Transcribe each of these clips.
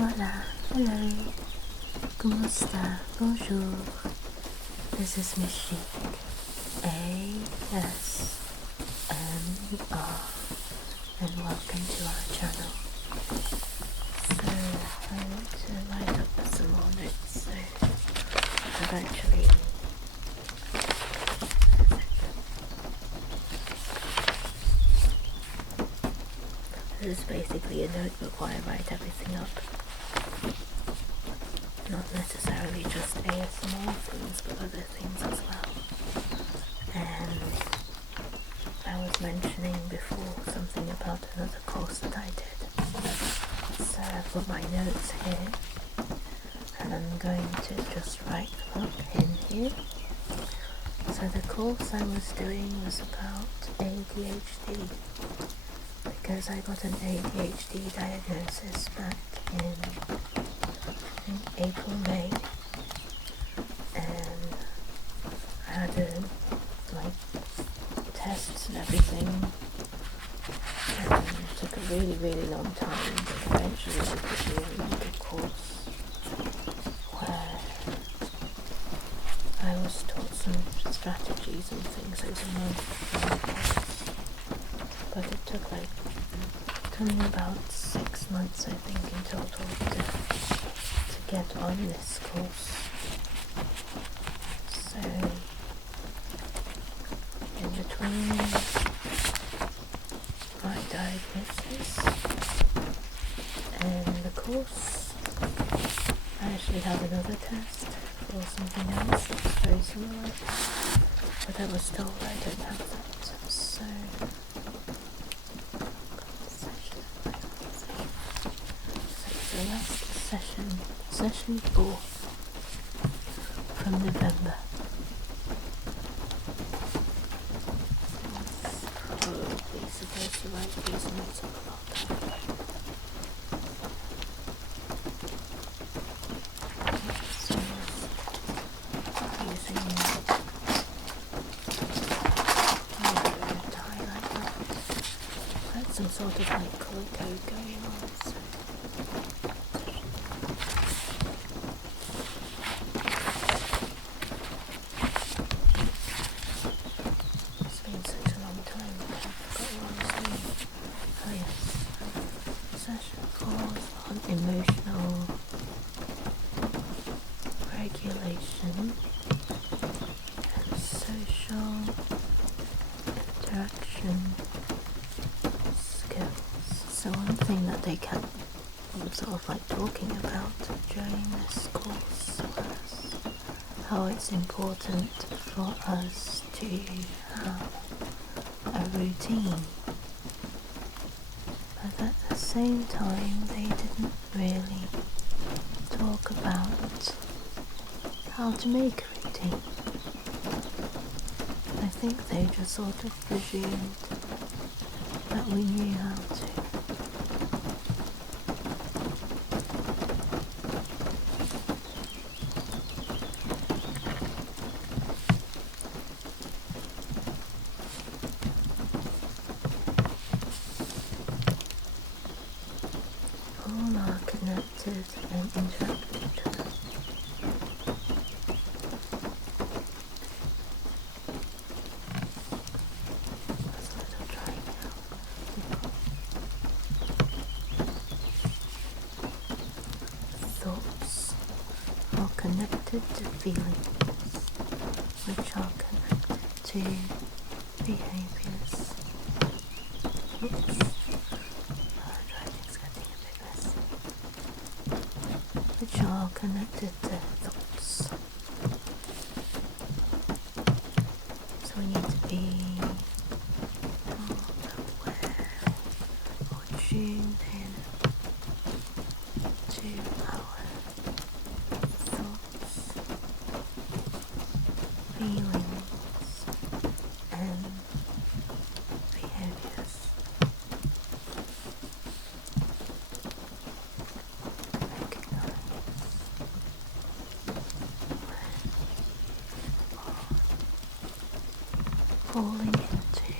Hola, hello, kumusta, bonjour. This is Michik, ASMR, and welcome to our channel. So, I want to write up some more notes, so I've actually... This is basically a notebook where I write everything up. Not necessarily just ASMR things, but other things as well. And I was mentioning before something about another course that I did. So I've got my notes here, and I'm going to just write them up in here. So the course I was doing was about ADHD. Because I got an ADHD diagnosis back in April, May, and I had tests and everything, and it took a really, really long time, but eventually we could do a really good course where I was taught some strategies and things. It was a month course, but it took only about 6 months, I think, in total to get on this course. So, in between my diagnosis and the course, I actually have another test for something else that's very similar, but I was told I don't have that. So last session 4 from November. Probably supposed to write these notes up a lot. Using a tie like that. I had some sort of colour code going on. So. Emotional regulation and social interaction skills. So one thing that they kept talking about during this course was how it's important for us to have a routine. But at the same time, they didn't really talk about how to make a routine. I think they just sort of presumed that we knew how to. All are connected and interact with each other. That's what I'm trying now. Thoughts are connected to feelings, which are connected to behaviors. Oops. Which are connected to thoughts. So we need to be aware or tuned in to our thoughts, feelings, and behaviors. Falling into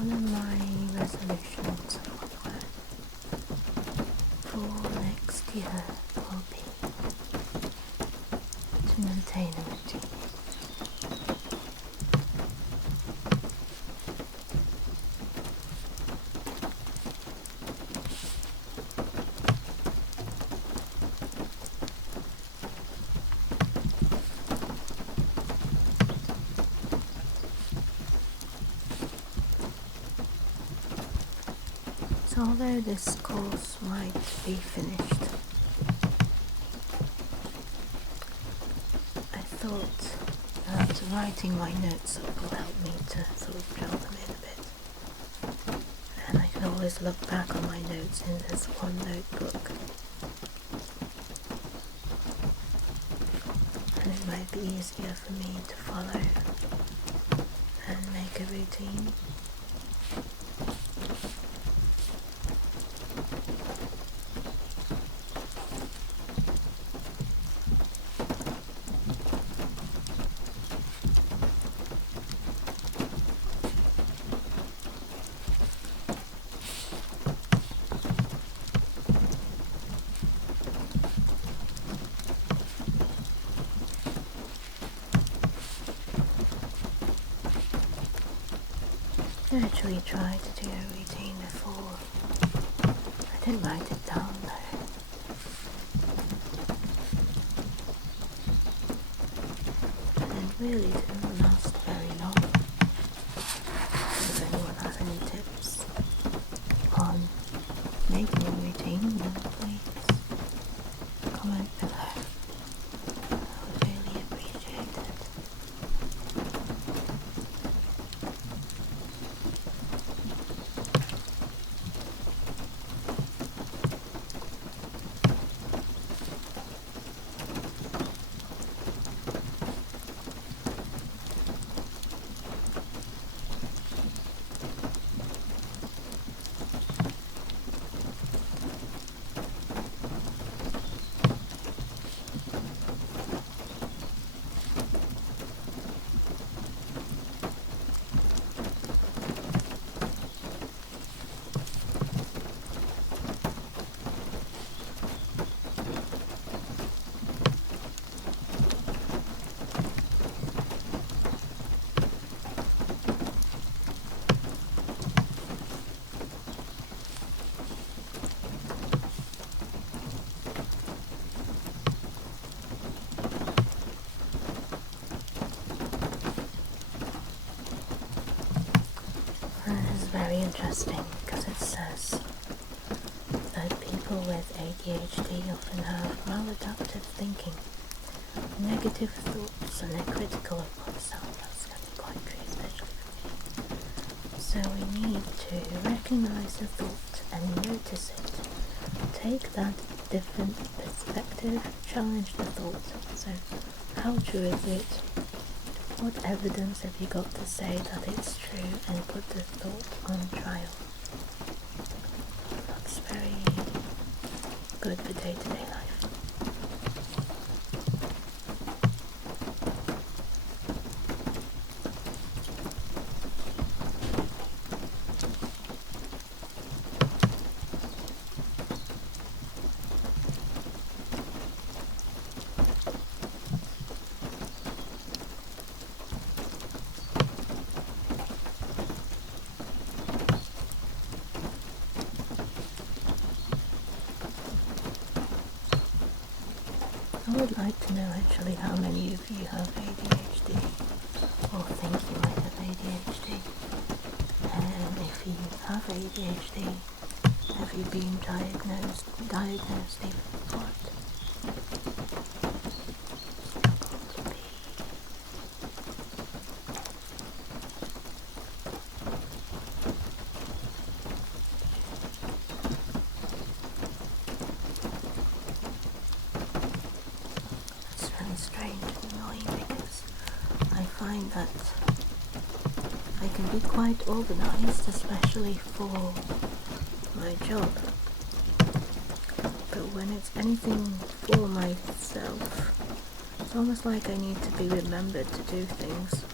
one of my resolutions for next year will be to maintain a routine. So although this course might be finished, I thought that writing my notes up will help me to sort of draw them in a bit. And I can always look back on my notes in this one notebook. And it might be easier for me to follow and make a routine. I actually tried to do a routine before. I didn't write it down though. And it really didn't last very long. If anyone has any tips on making a routine, then please comment below. I would really appreciate it. Very interesting because it says that people with ADHD often have maladaptive thinking, negative thoughts, and they're critical of oneself. That's going to be quite true, especially for me. So we need to recognize the thought and notice it. Take that different perspective, challenge the thought. So how true is it? What evidence have you got to say that it's true, and put the thought on trial? That's very good for day-to-day life. I would like to know actually how many of you have ADHD or think you might have ADHD, and if you have ADHD, have you been diagnosed even for it? Strange and annoying because I find that I can be quite organized, especially for my job, but when it's anything for myself, it's almost like I need to be remembered to do things.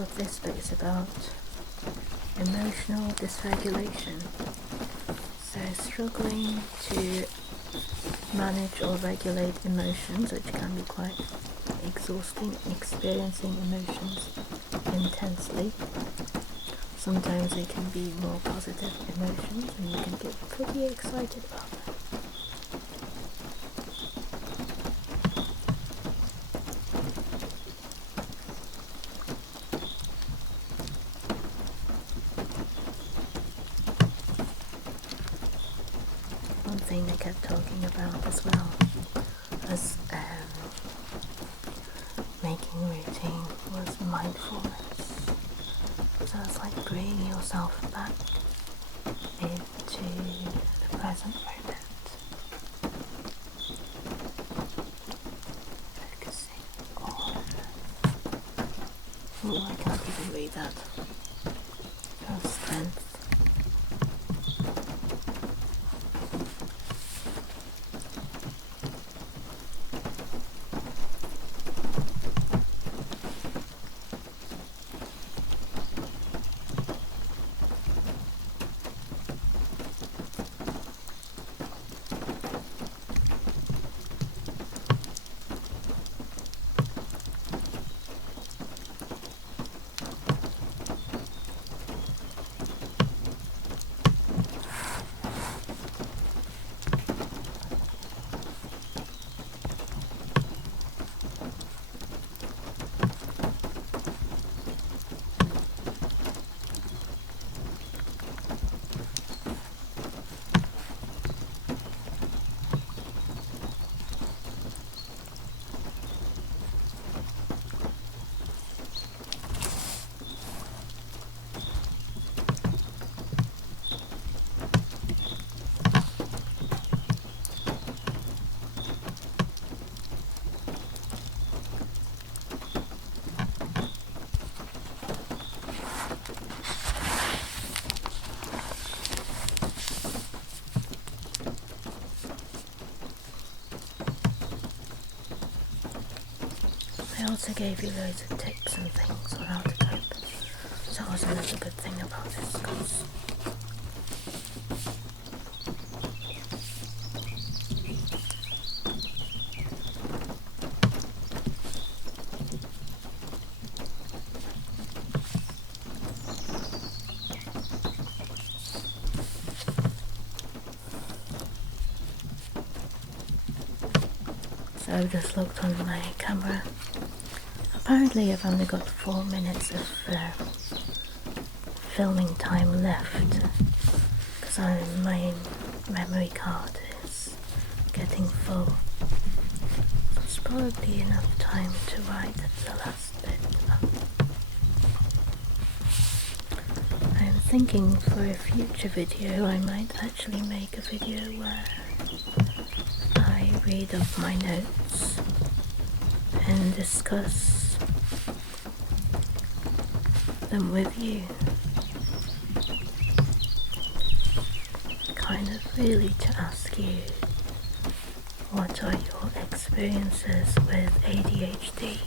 all of this bit is about emotional dysregulation. So struggling to manage or regulate emotions, which can be quite exhausting, experiencing emotions intensely. Sometimes they can be more positive emotions and you can get pretty excited about them. One thing they kept talking about as well as making routine was mindfulness. So it's like bringing yourself back into the present moment. Focusing on... Oh, I can't even read that. Your strength. They also gave you loads of tips and things on how to cope. So that was another good thing about this course. So I've just looked on my camera. Apparently I've only got 4 minutes of filming time left because my memory card is getting full. So it's probably enough time to write the last bit up. I'm thinking for a future video I might actually make a video where I read up my notes and discuss them with you. Kind of really to ask you, what are your experiences with ADHD?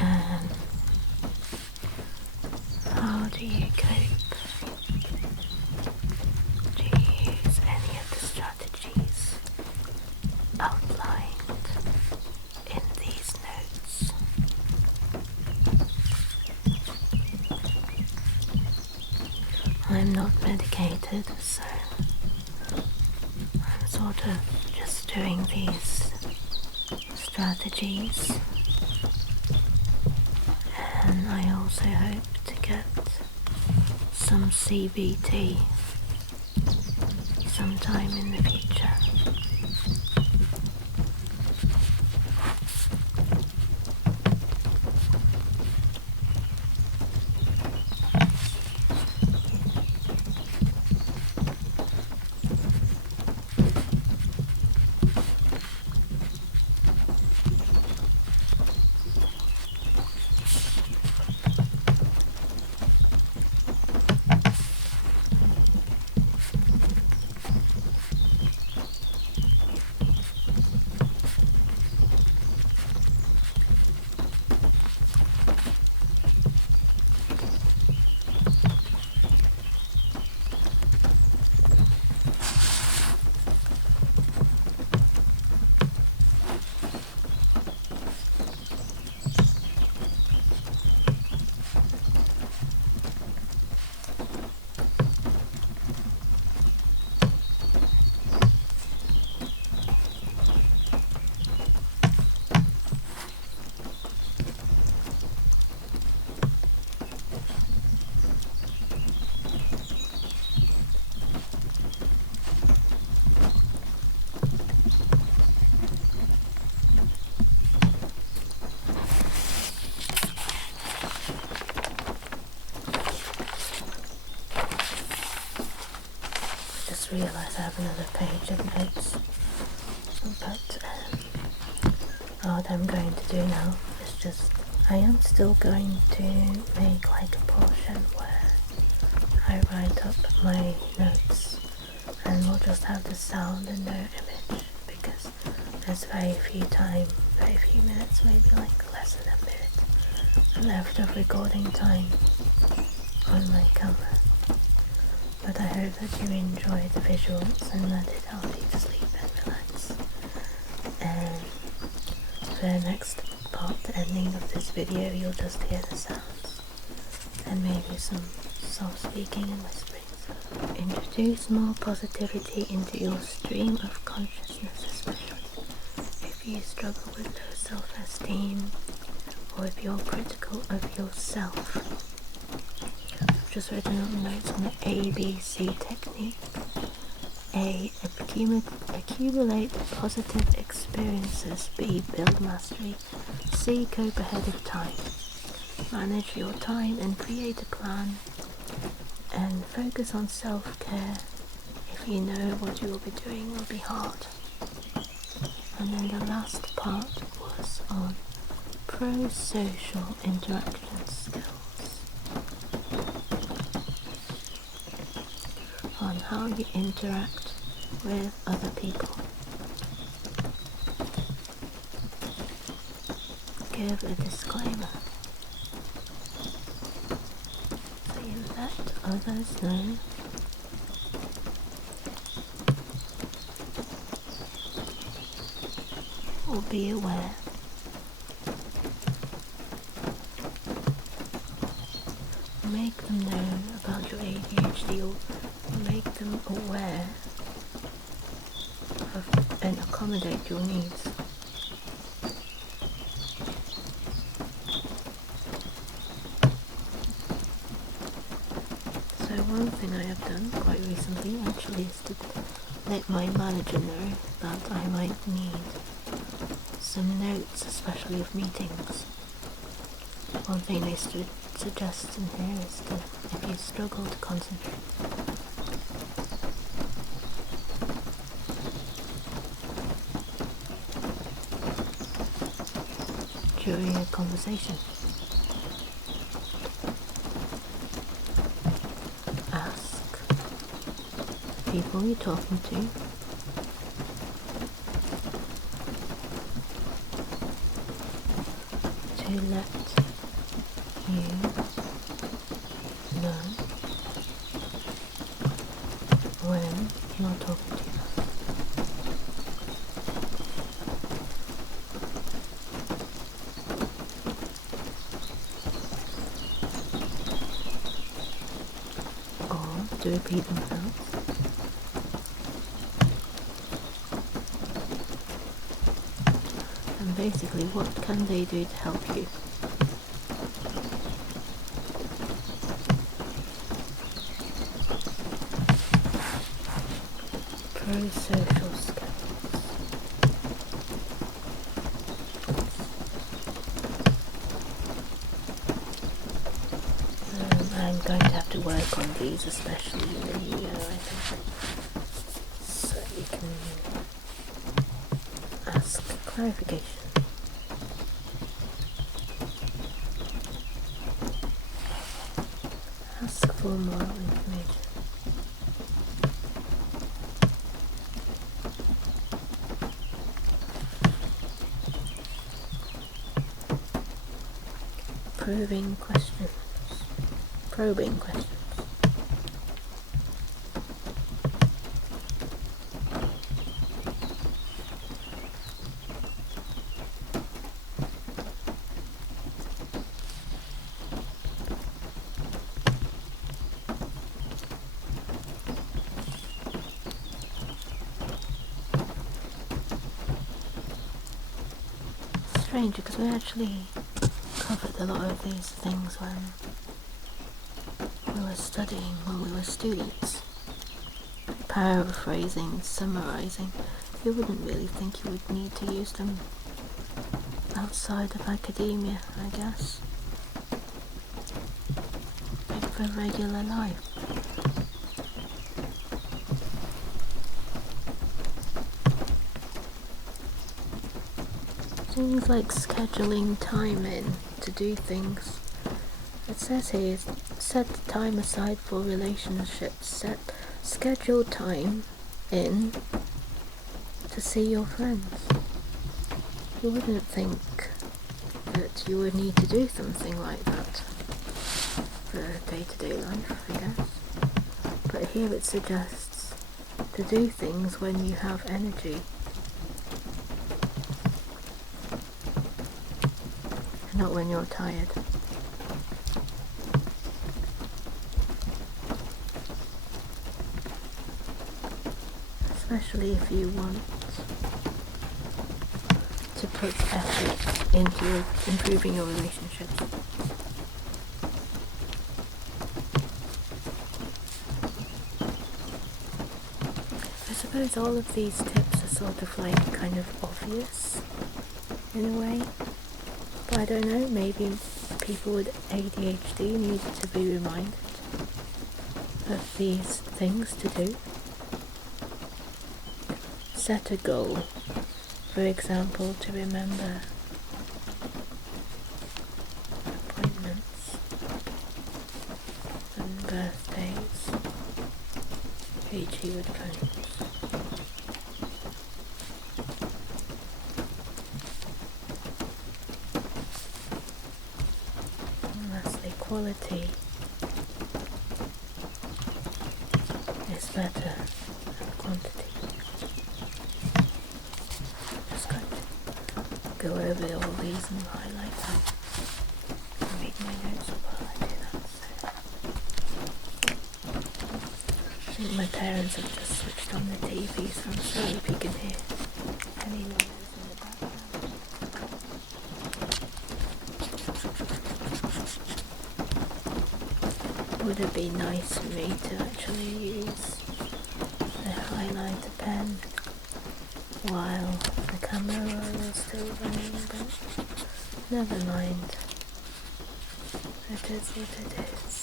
And how do you cope? Do you use any of the strategies outlined in these notes? I'm not medicated, so I'm sort of just doing these strategies, and I also hope to get some CBT sometime in the future. page of notes. But what I'm going to do now is just, I am still going to make like a portion where I write up my notes and we'll just have the sound and no image, because there's very few minutes, maybe like less than a minute left of recording time on my camera. But I hope that you enjoy the visuals and that it helps you to sleep and relax. And for the next part, the ending of this video, you'll just hear the sounds and maybe some soft speaking and whispering. Introduce more positivity into your stream of consciousness, especially if you struggle with low self-esteem or if you're critical of yourself. I've just written up notes on the ABC technique. A. Accumulate positive experiences. B. Build mastery. C. Cope ahead of time. Manage your time and create a plan. And focus on self-care. If you know what you will be doing will be hard. And then the last part was on pro-social interaction skills. On how you interact with other people. Give a disclaimer. So you let others know or be aware make them know about your ADHD or make them aware of and accommodate your needs. So one thing I have done quite recently actually is to let my manager know that I might need some notes, especially of meetings. One thing they suggest in here is that if you struggle to concentrate, during a conversation, ask people you're talking to let you know when you're talking to them. Or to repeat themselves. And basically, what can they do to help you? Pro-social skills. I'm going to have to work on these, especially in the new year, I think. So you can ask clarification. Ask for more information. Probing questions. Strange, because we actually covered a lot of these things when we were studying, when we were students. Paraphrasing, summarising. You wouldn't really think you would need to use them outside of academia, I guess. Like for regular life. Things like scheduling time in to do things. It says here, set time aside for relationships. Schedule time in to see your friends. You wouldn't think that you would need to do something like that for day-to-day life, I guess. But here it suggests to do things when you have energy. Not when you're tired. Especially if you want to put effort into improving your relationships. I suppose all of these tips are sort of like kind of obvious in a way. But I don't know, maybe people with ADHD need to be reminded of these things to do. Set a goal, for example, to remember appointments and birthdays, e.g. with phones. And lastly, quality is better than quantity. Go over all these and highlight them. Read my notes while I do that. I think my parents have just switched on the TV, so I'm sorry if you can hear any noise in the background. Would it be nice for me to actually use a highlighter pen while the camera roll is still running, but never mind. It is what it is.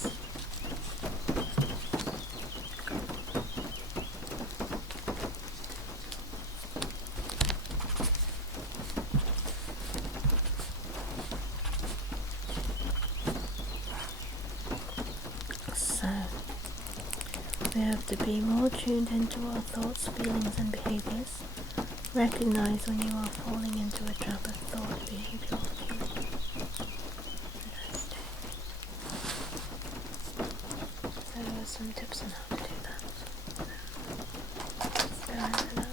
So, we have to be more tuned into our thoughts, feelings and behaviours. Recognize when you are falling into a trap of thought, behavior, or feeling. So there are some tips on how to do that. Let's go into that.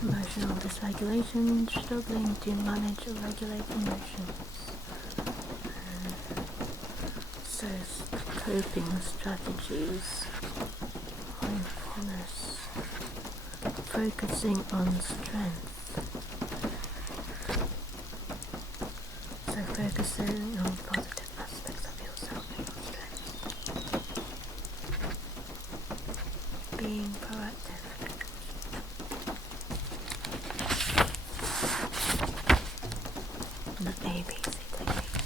Emotional dysregulation, struggling to manage or regulate emotions. So coping strategies, mindfulness, focusing on strength. So focusing on positive aspects of yourself and your strength. Being proactive. ABC techniques.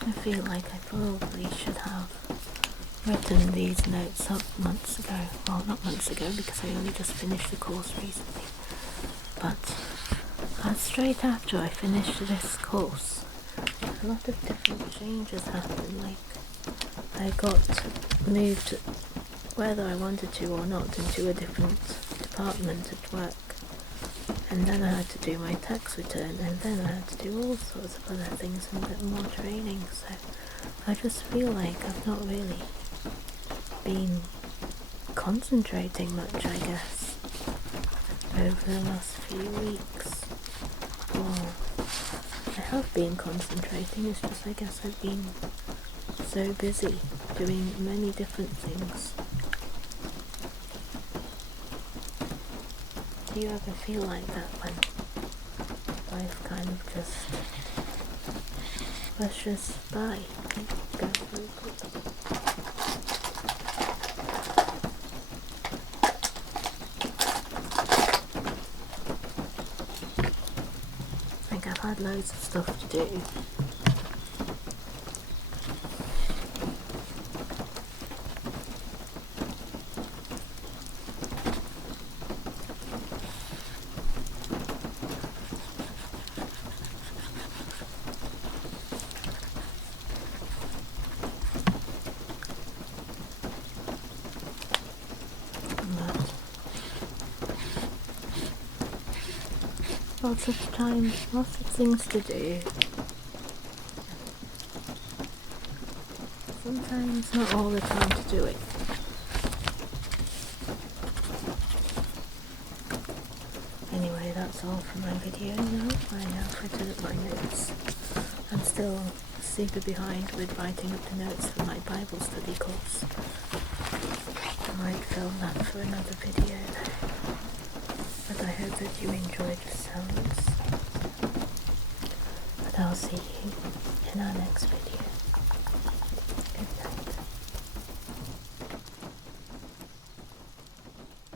I feel like I probably should have written these notes up months ago. Well, not months ago because I only just finished the course recently. But straight after I finished this course, a lot of different changes happened. Like, I got moved, whether I wanted to or not, into a different department at work, and then I had to do my tax return, and then I had to do all sorts of other things and a bit more training, so I just feel like I've not really been concentrating much, I guess. over the last few weeks. Well, I have been concentrating, it's just I guess I've been so busy doing many different things. Do you ever feel like that when life kind of just rushes by? Go very quickly. Like I've had loads of stuff to do. Lots of time, lots of things to do. Sometimes not all the time to do it. Anyway, that's all for my video now. I have written up my notes. I'm still super behind with writing up the notes for my Bible study course. I might film that for another video though. But I hope that you enjoyed the sounds. But I'll see you in our next video.